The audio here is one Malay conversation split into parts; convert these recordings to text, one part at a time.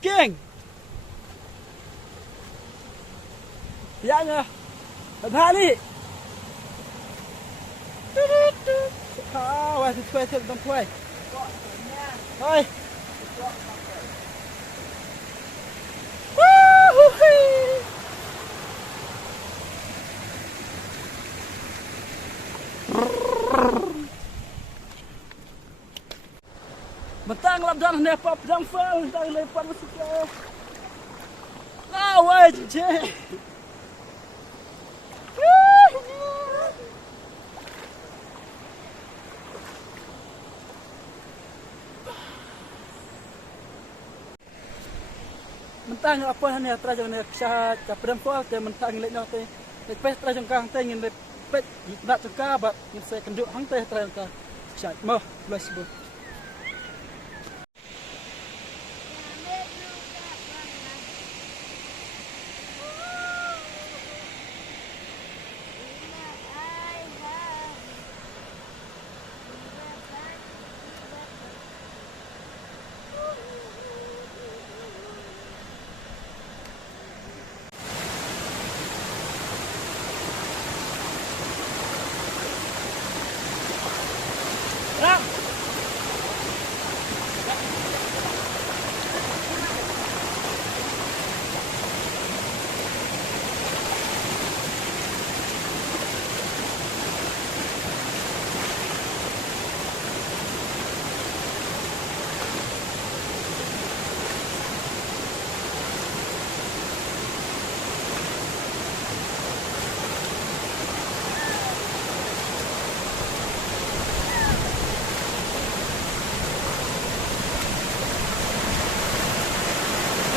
King. Dạ nhờ. Bà đi. Thôi, thuê thêm tông thuê. Thôi. Mentang labdan ne pop dang fal dang lepas musik. Nah, wah, cik. Mentang apa ni terajang ni kisah capram fal te mentang lek nak te. Lepas terajang kang te ngin lepas nak cakap bat ngin saya kenduk hang te terajang ka. Kisah mah bless bu.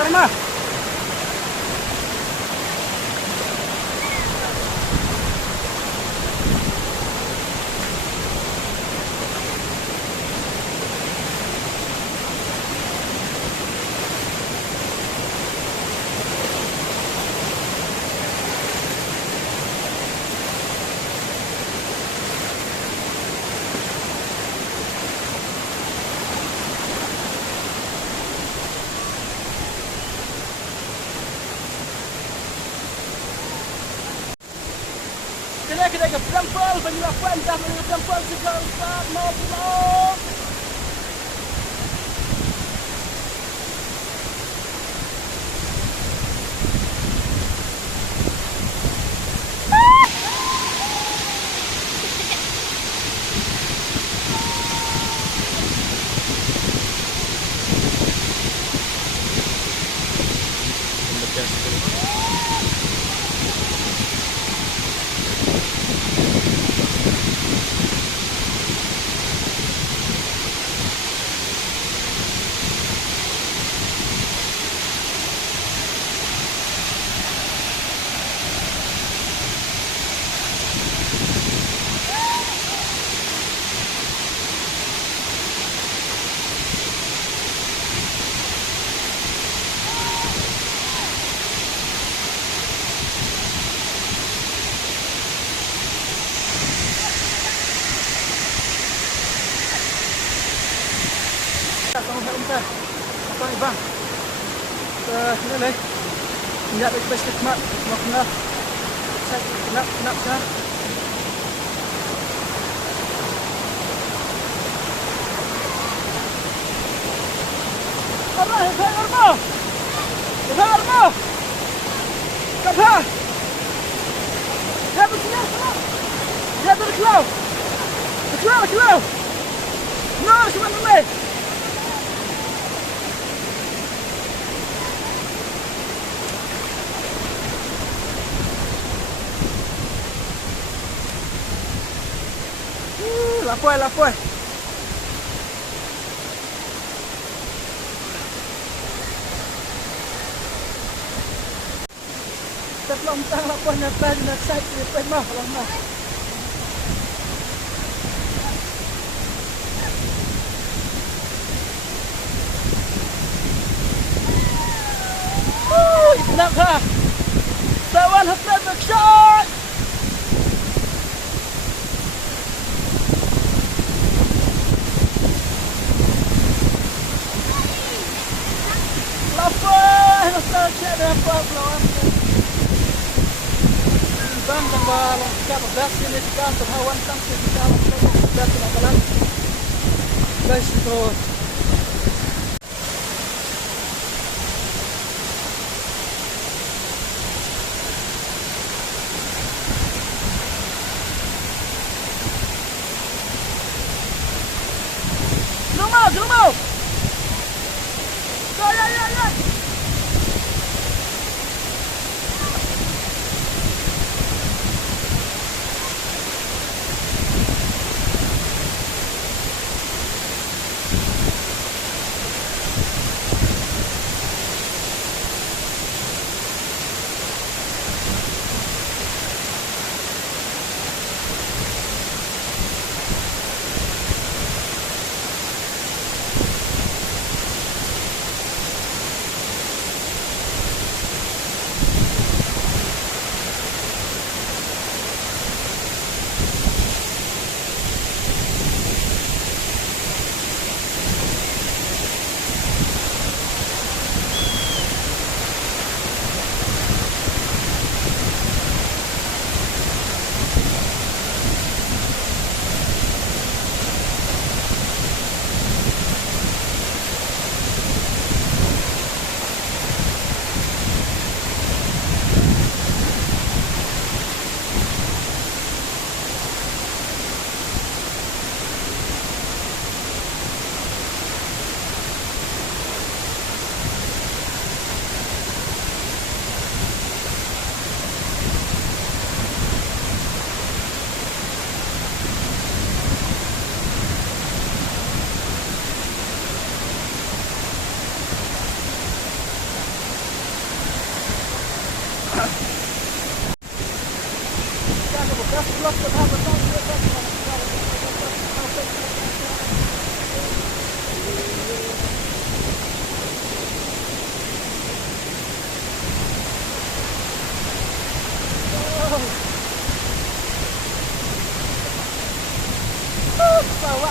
Rumah. Kedai ke pelampal penyelapan dah pelampal segala saat mau pulang. Apa ni bang? Ni leh. Ni ada best mak kena. Saya kena sah. Apa? Apa? Kapha. Ya betul. Ya betul. Betul. No, cuma ni. Lapoi. Terlontang lapoi nyata di side depan mah lama. Nak ha. Tawan hafad shot. ada apa pelawan bang dan balong kita berhasil di kantor hawan sampai di dalam berhasil akalan guys itu Jumau ya bawa